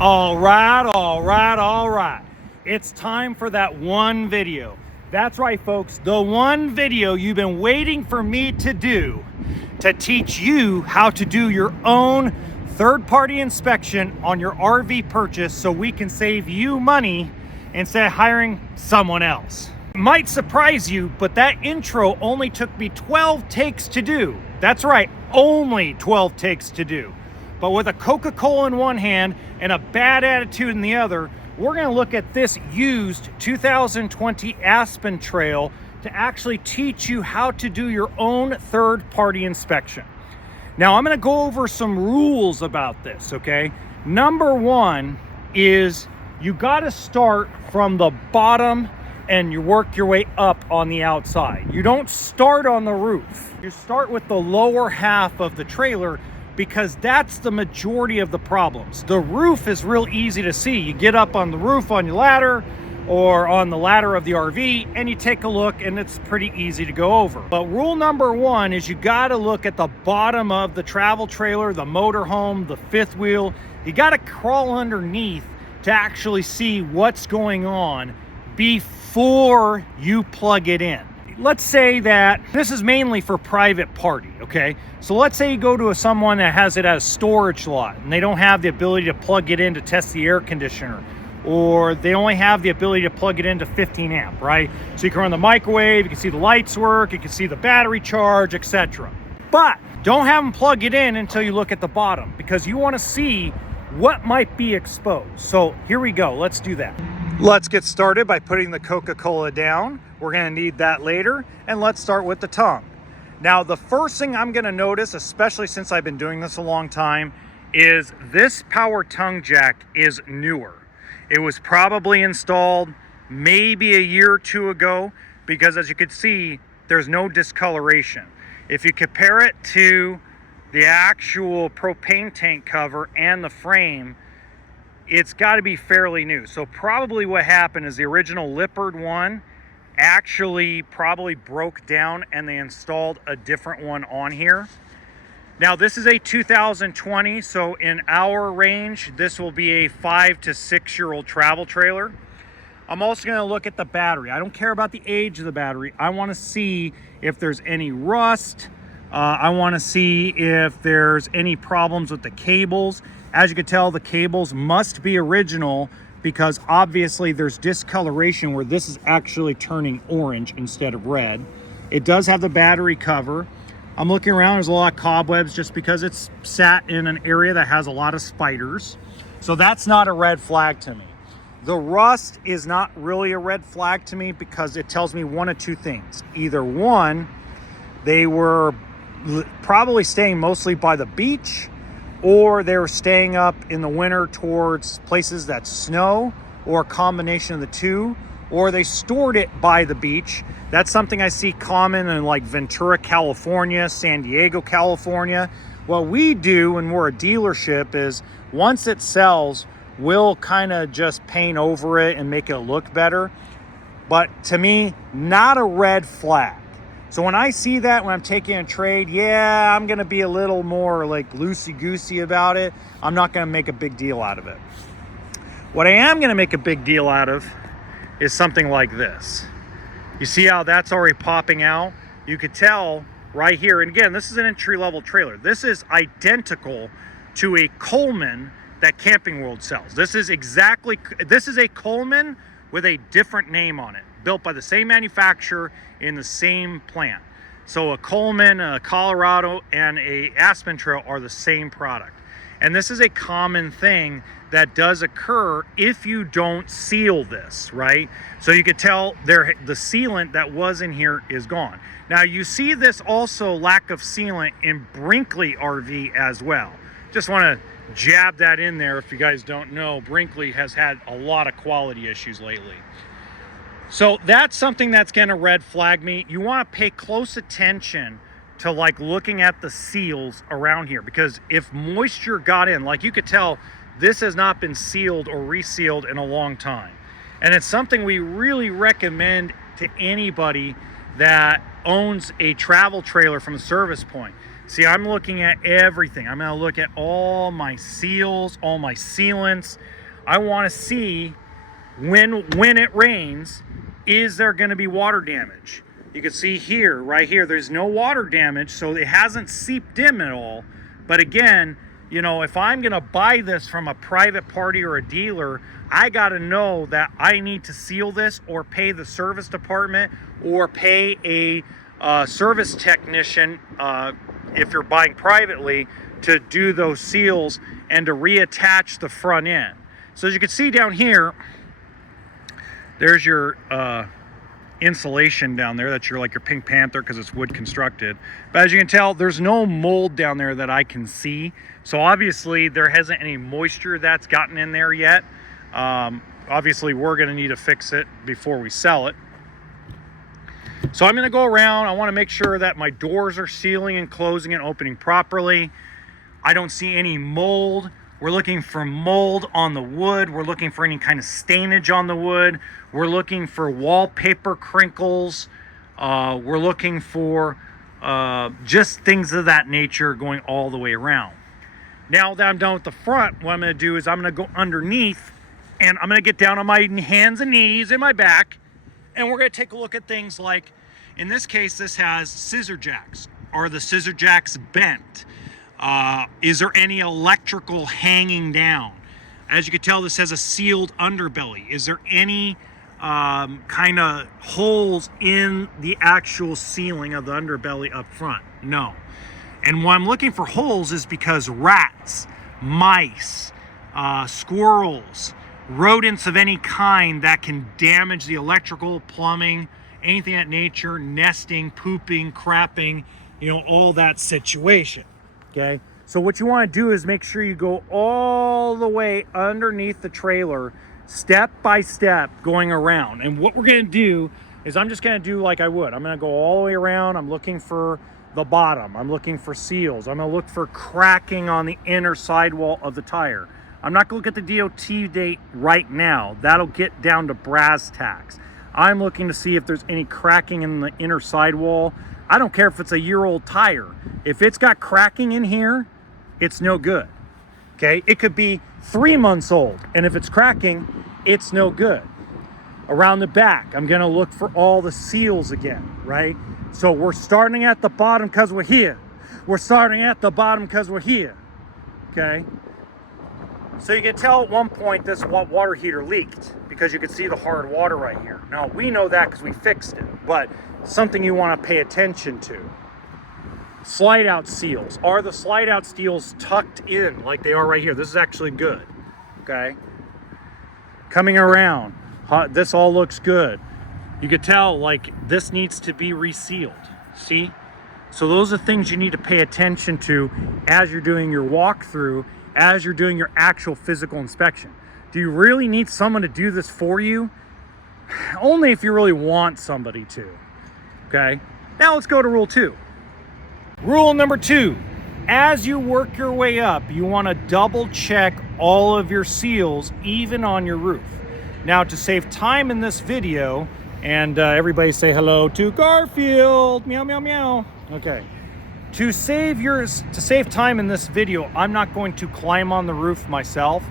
All right. It's time for that one video. That's right, folks. The one video you've been waiting for me to do to teach you how to do your own third-party inspection on your RV purchase so we can save you money instead of hiring someone else. It might surprise you, but that intro only took me 12 takes to do. That's right, only 12 takes to do. But with a Coca-Cola in one hand and a bad attitude in the other, we're gonna look at this used 2020 Aspen Trail to actually teach you how to do your own third-party inspection. Now, I'm gonna go over some rules about this, okay? Number one is you gotta start from the bottom and you work your way up on the outside. You don't start on the roof. You start with the lower half of the trailer because that's the majority of the problems. The roof is real easy to see. You get up on the roof on your ladder or on the ladder of the RV and you take a look and it's pretty easy to go over. But rule number one is you gotta look at the bottom of the travel trailer, the motorhome, the fifth wheel. You gotta crawl underneath to actually see what's going on before you plug it in. Let's say that this is mainly for private party, okay? So let's say you go to someone that has it as a storage lot and they don't have the ability to plug it in to test the air conditioner, or they only have the ability to plug it into 15 amp, right? So you can run the microwave, you can see the lights work, you can see the battery charge, etc. But don't have them plug it in until you look at the bottom because you want to see what might be exposed. So here we go, let's do that. Let's get started by putting the Coca-Cola down. We're gonna need that later. And let's start with the tongue. Now, the first thing I'm gonna notice, especially since I've been doing this a long time, is this power tongue jack is newer. It was probably installed maybe a year or two ago because as you can see, there's no discoloration. If you compare it to the actual propane tank cover and the frame, it's got to be fairly new. So probably what happened is the original Lippard one actually probably broke down and they installed a different one on here. Now this is a 2020, so in our range, this will be a 5 to 6 year old travel trailer. I'm also going to look at the battery. I don't care about the age of the battery. I want to see if there's any rust. I want to see if there's any problems with the cables. As you can tell, the cables must be original because obviously there's discoloration where this is actually turning orange instead of red. It does have the battery cover. I'm looking around, there's a lot of cobwebs just because it's sat in an area that has a lot of spiders. So that's not a red flag to me. The rust is not really a red flag to me because it tells me one of two things. Either one, they were probably staying mostly by the beach, or they were staying up in the winter towards places that snow, or a combination of the two, or they stored it by the beach. That's something I see common in like Ventura, California, San Diego, California. What we do when we're a dealership is once it sells, we'll kind of just paint over it and make it look better. But to me, not a red flag. So when I see that, when I'm taking a trade, yeah, I'm gonna be a little more like loosey-goosey about it. I'm not gonna make a big deal out of it. What I am gonna make a big deal out of is something like this. You see how that's already popping out? You could tell right here, and again, this is an entry-level trailer. This is identical to a Coleman that Camping World sells. This is a Coleman with a different name on it, built by the same manufacturer in the same plant. So a Coleman, a Colorado, and a Aspen Trail are the same product. And this is a common thing that does occur if you don't seal this, right? So you could tell the sealant that was in here is gone. Now you see this also lack of sealant in Brinkley RV as well. Just want to jab that in there. If you guys don't know, Brinkley has had a lot of quality issues lately. So that's something that's going to red flag me. You want to pay close attention to like looking at the seals around here, because if moisture got in, like you could tell, this has not been sealed or resealed in a long time. And it's something we really recommend to anybody that owns a travel trailer from a service point. See, I'm looking at everything. I'm gonna look at all my seals, all my sealants. I wanna see when it rains, is there gonna be water damage? You can see here, right here, there's no water damage, so it hasn't seeped in at all. But again, you know, if I'm gonna buy this from a private party or a dealer, I gotta know that I need to seal this or pay the service department or pay a service technician, if you're buying privately, to do those seals and to reattach the front end. So as you can see down here, there's your insulation down there. That's your Pink Panther, because it's wood constructed. But as you can tell, there's no mold down there that I can see. So obviously there hasn't any moisture that's gotten in there yet. Obviously we're going to need to fix it before we sell it. So I'm going to go around. I want to make sure that my doors are sealing and closing and opening properly. I don't see any mold. We're looking for mold on the wood. We're looking for any kind of stainage on the wood. We're looking for wallpaper crinkles. We're looking for just things of that nature going all the way around. Now that I'm done with the front, what I'm going to do is I'm going to go underneath, and I'm going to get down on my hands and knees in my back, and we're going to take a look at things like, in this case, this has scissor jacks. Are the scissor jacks bent? Is there any electrical hanging down? As you can tell, this has a sealed underbelly. Is there any kind of holes in the actual ceiling of the underbelly up front? No. And why I'm looking for holes is because rats, mice, squirrels, rodents of any kind that can damage the electrical, plumbing, anything of that nature, nesting, pooping, crapping, you know, all that situation. Okay, so what you want to do is make sure you go all the way underneath the trailer, step by step, going around. And what we're going to do is I'm just going to do like I would. I'm going to go all the way around. I'm looking for the bottom. I'm looking for seals. I'm going to look for cracking on the inner sidewall of the tire. I'm not going to look at the DOT date right now. That'll get down to brass tacks. I'm looking to see if there's any cracking in the inner sidewall. I don't care if it's a year-old tire. If it's got cracking in here, it's no good. Okay, it could be 3 months old, and if it's cracking, it's no good. Around the back, I'm gonna look for all the seals again, right? So we're starting at the bottom because we're here. We're starting at the bottom because we're here, okay? So you can tell at one point this water heater leaked because you can see the hard water right here. Now, we know that because we fixed it, but something you want to pay attention to. Slide out seals. Are the slide out seals tucked in like they are right here? This is actually good, okay? Coming around, this all looks good. You could tell like this needs to be resealed, see? So those are things you need to pay attention to as you're doing your walkthrough, as you're doing your actual physical inspection. Do you really need someone to do this for you? Only if you really want somebody to, okay? Now let's go to rule 2. Rule number 2, as you work your way up, you want to double check all of your seals, even on your roof. Now, to save time in this video, and everybody say hello to Garfield, meow, meow, meow. Okay. To save time in this video, I'm not going to climb on the roof myself,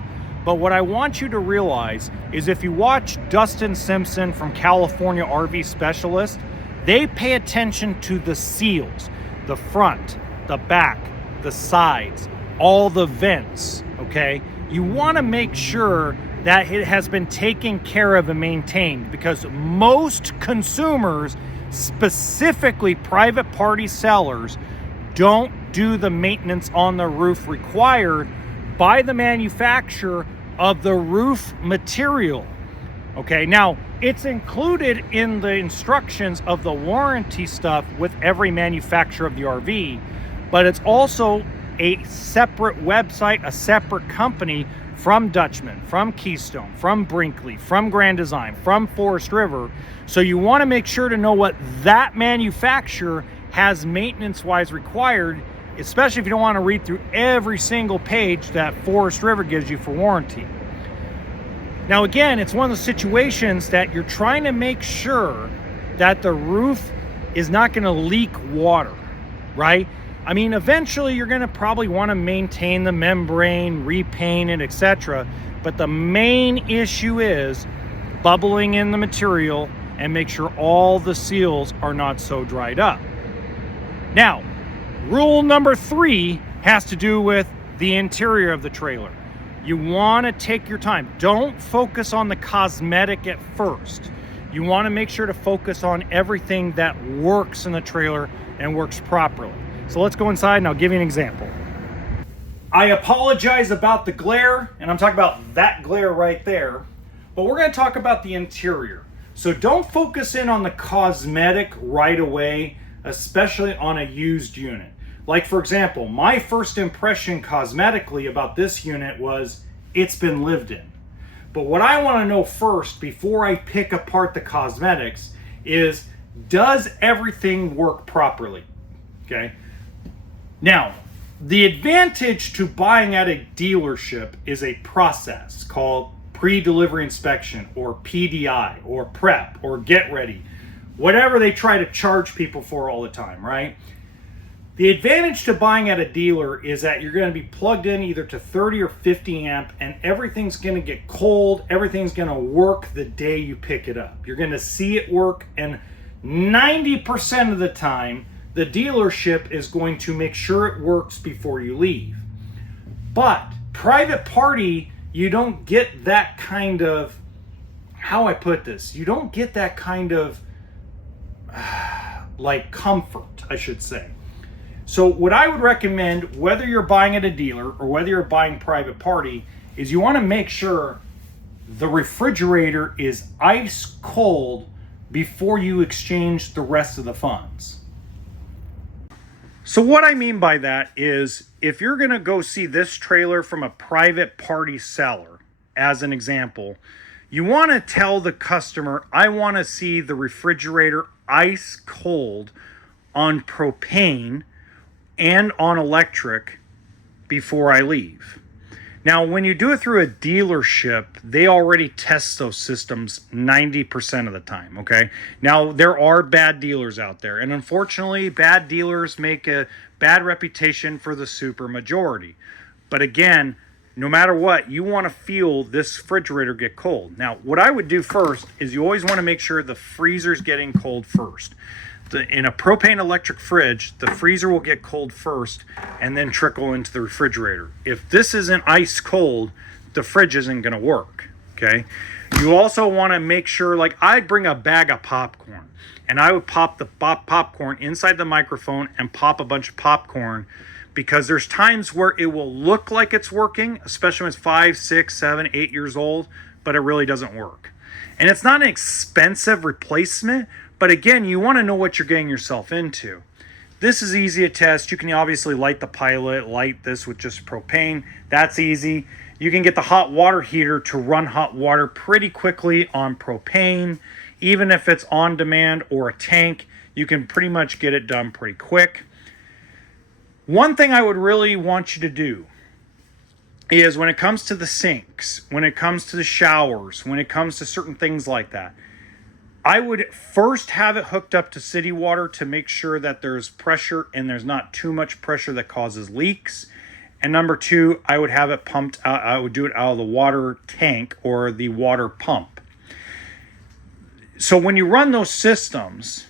but what I want you to realize is if you watch Dustin Simpson from California RV Specialist, they pay attention to the seals, the front, the back, the sides, all the vents, okay? You want to make sure that it has been taken care of and maintained, because most consumers, specifically private party sellers, don't do the maintenance on the roof required by the manufacturer of the roof material. Okay, now it's included in the instructions of the warranty stuff with every manufacturer of the RV, but it's also a separate website, a separate company from Dutchman, from Keystone, from Brinkley, from Grand Design, from Forest River. So you want to make sure to know what that manufacturer has maintenance-wise required, especially if you don't want to read through every single page that Forest River gives you for warranty. Now again, it's one of those situations that you're trying to make sure that the roof is not going to leak water, right? I mean, eventually you're going to probably want to maintain the membrane, repaint it, etc. But the main issue is bubbling in the material and make sure all the seals are not so dried up. Now, rule number 3 has to do with the interior of the trailer. You want to take your time. Don't focus on the cosmetic at first. You want to make sure to focus on everything that works in the trailer and works properly. So let's go inside and I'll give you an example. I apologize about the glare, and I'm talking about that glare right there, but we're going to talk about the interior. So don't focus in on the cosmetic right away, especially on a used unit. Like, for example, my first impression cosmetically about this unit was it's been lived in. But what I want to know first before I pick apart the cosmetics is, does everything work properly? Okay. Now, the advantage to buying at a dealership is a process called pre-delivery inspection, or PDI, or prep, or get ready, whatever they try to charge people for all the time, right? The advantage to buying at a dealer is that you're going to be plugged in either to 30 or 50 amp, and everything's going to get cold, everything's going to work the day you pick it up. You're going to see it work, and 90% of the time, the dealership is going to make sure it works before you leave. But private party, you don't get that kind of, how I put this, you don't get that kind of like comfort, I should say. So what I would recommend, whether you're buying at a dealer or whether you're buying private party, is you want to make sure the refrigerator is ice cold before you exchange the rest of the funds. So what I mean by that is, if you're going to go see this trailer from a private party seller, as an example, you want to tell the customer, I want to see the refrigerator ice cold on propane and on electric before I leave. Now, when you do it through a dealership, they already test those systems 90% of the time, okay? Now, there are bad dealers out there, and unfortunately, bad dealers make a bad reputation for the super majority. But again, no matter what, you want to feel this refrigerator get cold. Now, what I would do first is you always want to make sure the freezer's getting cold first. In a propane electric fridge, the freezer will get cold first and then trickle into the refrigerator. If this isn't ice cold, the fridge isn't going to work, okay? You also want to make sure, like, I'd bring a bag of popcorn, and I would pop the popcorn inside the microphone and pop a bunch of popcorn, because there's times where it will look like it's working, especially when it's 5, 6, 7, 8 years old, but it really doesn't work. And it's not an expensive replacement, but again, you want to know what you're getting yourself into. This is easy to test. You can obviously light the pilot, light this with just propane. That's easy. You can get the hot water heater to run hot water pretty quickly on propane. Even if it's on demand or a tank, you can pretty much get it done pretty quick. One thing I would really want you to do is, when it comes to the sinks, when it comes to the showers, when it comes to certain things like that, I would first have it hooked up to city water to make sure that there's pressure and there's not too much pressure that causes leaks. And number 2, I would have it pumped out. I would do it out of the water tank or the water pump. So when you run those systems,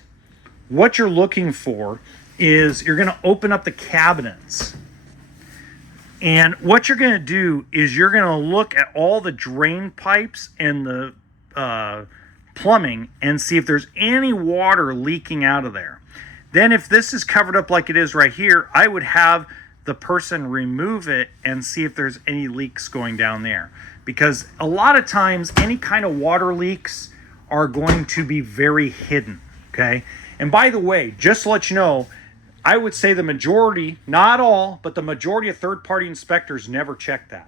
what you're looking for is you're going to open up the cabinets. And what you're going to do is you're going to look at all the drain pipes and the plumbing and see if there's any water leaking out of there. Then if this is covered up like it is right here, I would have the person remove it and see if there's any leaks going down there. Because a lot of times, any kind of water leaks are going to be very hidden, okay? And by the way, just to let you know, I would say the majority, not all, but the majority of third-party inspectors never check that.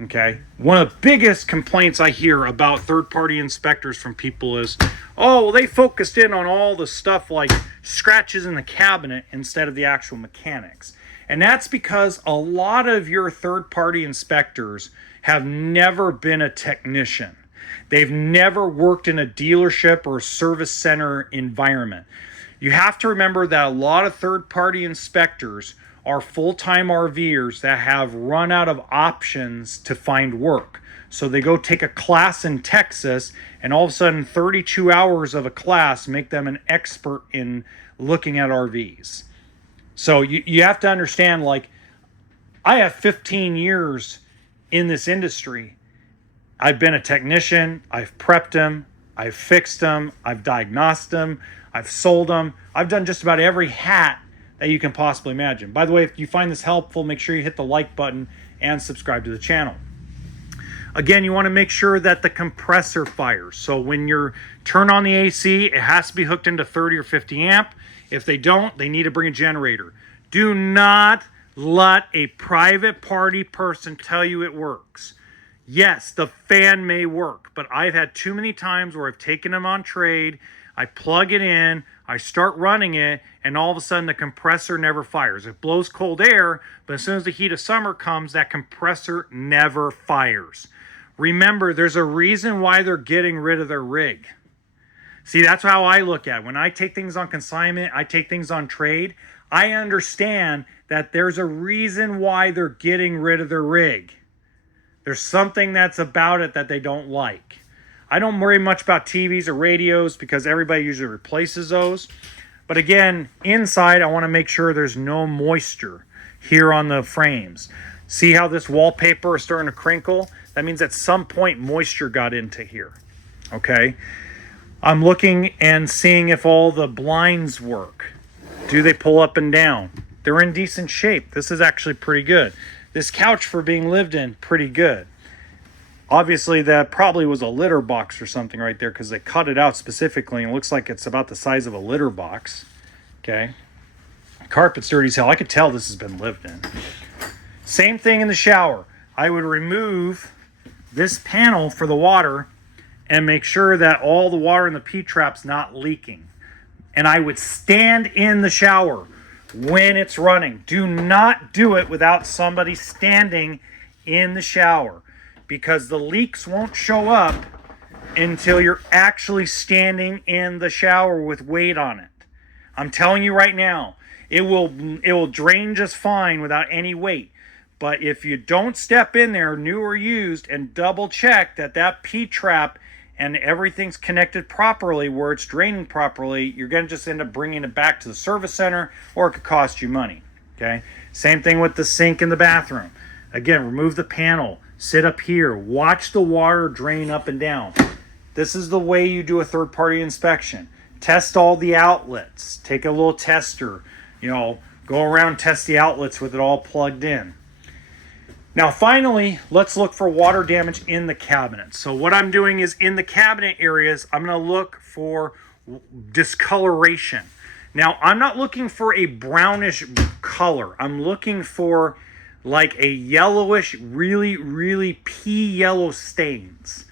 Okay, one of the biggest complaints I hear about third-party inspectors from people is, oh, well, they focused in on all the stuff like scratches in the cabinet instead of the actual mechanics. And that's because a lot of your third-party inspectors have never been a technician. They've never worked in a dealership or service center environment. You have to remember that a lot of third-party inspectors are full-time RVers that have run out of options to find work. So they go take a class in Texas, and all of a sudden 32 hours of a class make them an expert in looking at RVs. So you have to understand, like, I have 15 years in this industry. I've been a technician, I've prepped them, I've fixed them, I've diagnosed them, I've sold them. I've done just about every hat that you can possibly imagine. By the way, if you find this helpful, make sure you hit the like button and subscribe to the channel. Again, you want to make sure that the compressor fires. So when you turn on the AC, it has to be hooked into 30 or 50 amp. If they don't, they need to bring a generator. Do not let a private party person tell you it works. Yes, the fan may work, but I've had too many times where I've taken them on trade, I plug it in, I start running it, and all of a sudden the compressor never fires. It blows cold air, but as soon as the heat of summer comes, that compressor never fires. Remember, there's a reason why they're getting rid of their rig. See, that's how I look at it. When I take things on consignment, I take things on trade, I understand that there's a reason why they're getting rid of their rig. There's something that's about it that they don't like. I don't worry much about TVs or radios because everybody usually replaces those. But again, inside, I want to make sure there's no moisture here on the frames. See how this wallpaper is starting to crinkle? That means at some point moisture got into here. Okay? I'm looking and seeing if all the blinds work. Do they pull up and down? They're in decent shape. This is actually pretty good. This couch for being lived in, pretty good. Obviously, that probably was a litter box or something right there because they cut it out specifically, and it looks like it's about the size of a litter box. Okay. Carpet's dirty as hell. I could tell this has been lived in. Same thing in the shower. I would remove this panel for the water and make sure that all the water in the P-trap's not leaking. And I would stand in the shower when it's running. Do not do it without somebody standing in the shower, because the leaks won't show up until you're actually standing in the shower with weight on it. I'm telling you right now, it will drain just fine without any weight. But if you don't step in there, new or used, and double check that P-trap and everything's connected properly where it's draining properly, you're going to just end up bringing it back to the service center, or it could cost you money. Okay? Same thing with the sink in the bathroom. Again, remove the panel. Sit up here. Watch the water drain up and down. This is the way you do a third-party inspection. Test all the outlets. Take a little tester. Go around, test the outlets with it all plugged in. Now, finally, let's look for water damage in the cabinet. So what I'm doing is in the cabinet areas, I'm going to look for discoloration. Now, I'm not looking for a brownish color. I'm looking for like a yellowish, really, really pea yellow stains.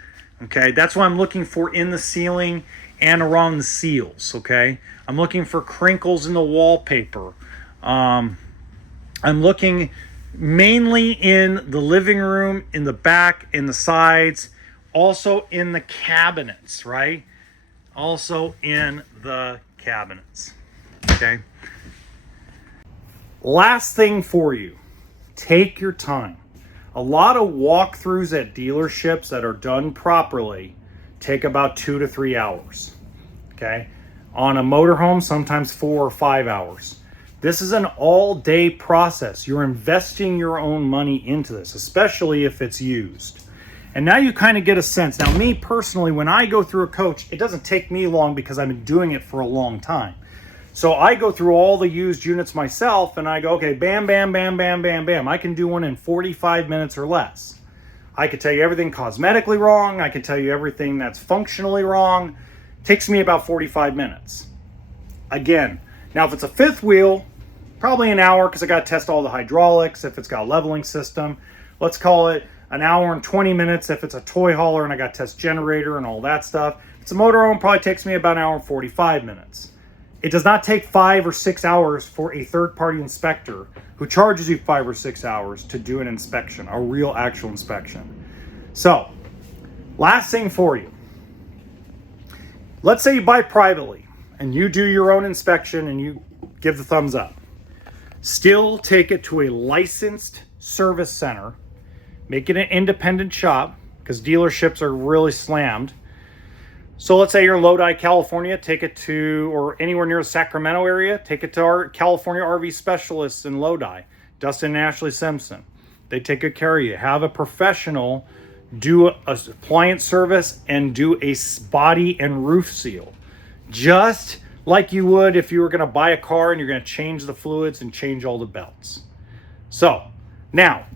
Okay, that's what I'm looking for in the ceiling and around the seals. Okay, I'm looking for crinkles in the wallpaper. I'm looking mainly in the living room, in the back, in the sides, also in the cabinets, right? Also in the cabinets. Okay. Last thing for you. Take your time. A lot of walkthroughs at dealerships that are done properly take about 2 to 3 hours. Okay? On a motorhome, sometimes 4 or 5 hours. This is an all-day process. You're investing your own money into this, especially if it's used. And now you kind of get a sense. Now, me personally, when I go through a coach, it doesn't take me long because I've been doing it for a long time. So I go through all the used units myself and I go, okay, bam, bam, bam, bam, bam, bam. I can do one in 45 minutes or less. I could tell you everything cosmetically wrong. I can tell you everything that's functionally wrong. It takes me about 45 minutes. Again, now if it's a fifth wheel, probably an hour because I got to test all the hydraulics if it's got a leveling system. Let's call it an hour and 20 minutes if it's a toy hauler and I got to test generator and all that stuff. If it's a motorhome, probably takes me about an hour and 45 minutes. It does not take 5 or 6 hours for a third-party inspector who charges you 5 or 6 hours to do an inspection, a real actual inspection. So, last thing for you. Let's say you buy privately and you do your own inspection and you give the thumbs up. Still take it to a licensed service center, make it an independent shop, because dealerships are really slammed. So let's say you're in Lodi, California, take it to, or anywhere near the Sacramento area, take it to our California RV specialists in Lodi, Dustin and Ashley Simpson. They take good care of you. Have a professional do a appliance service and do a body and roof seal. Just like you would if you were going to buy a car and you're going to change the fluids and change all the belts. So now,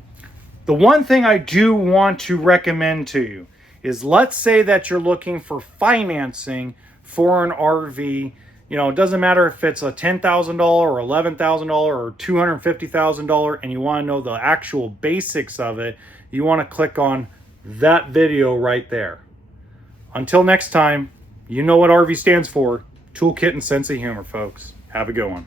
the one thing I do want to recommend to you is, let's say that you're looking for financing for an RV. You know, it doesn't matter if it's a $10,000 or $11,000 or $250,000 and you want to know the actual basics of it, you want to click on that video right there. Until next time, you know what RV stands for. Toolkit and sense of humor, folks. Have a good one.